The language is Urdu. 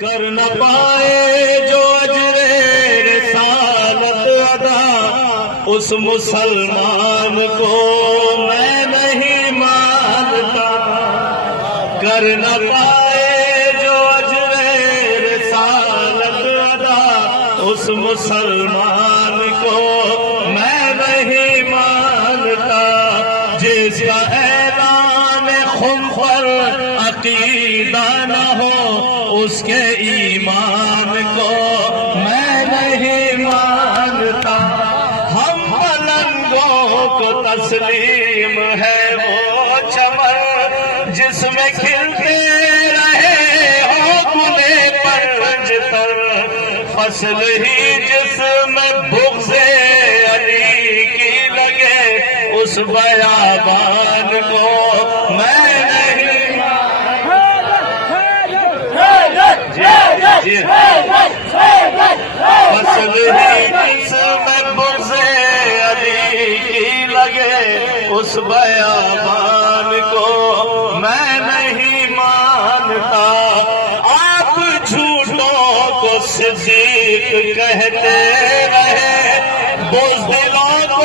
کر نہ پائے جو اجر رسالت ادا، اس مسلمان کو میں نہیں مانتا۔ کر نہ پائے جو اجر رسالت ادا، اس مسلمان کو میں نہیں مانتا۔ جس کا اعلان خم پر عقیدہ نہ ہو، اس کے ایمان کو میں نہیں مانتا۔ ہم ملنگوں کو تسلیم ہے وہ چمن، جس میں کھلتے رہے ہو گلے پنجتر، فصل ہی جس میں بغض علی کی لگے، اس بیابان کو میں نہیں مانتا۔ فصل ہی جس میں بغض علی کی لگے، اس بیابان کو میں نہیں مانتا۔ آپ جھوٹوں کو صدیق کہتے رہے، بزدلوں کو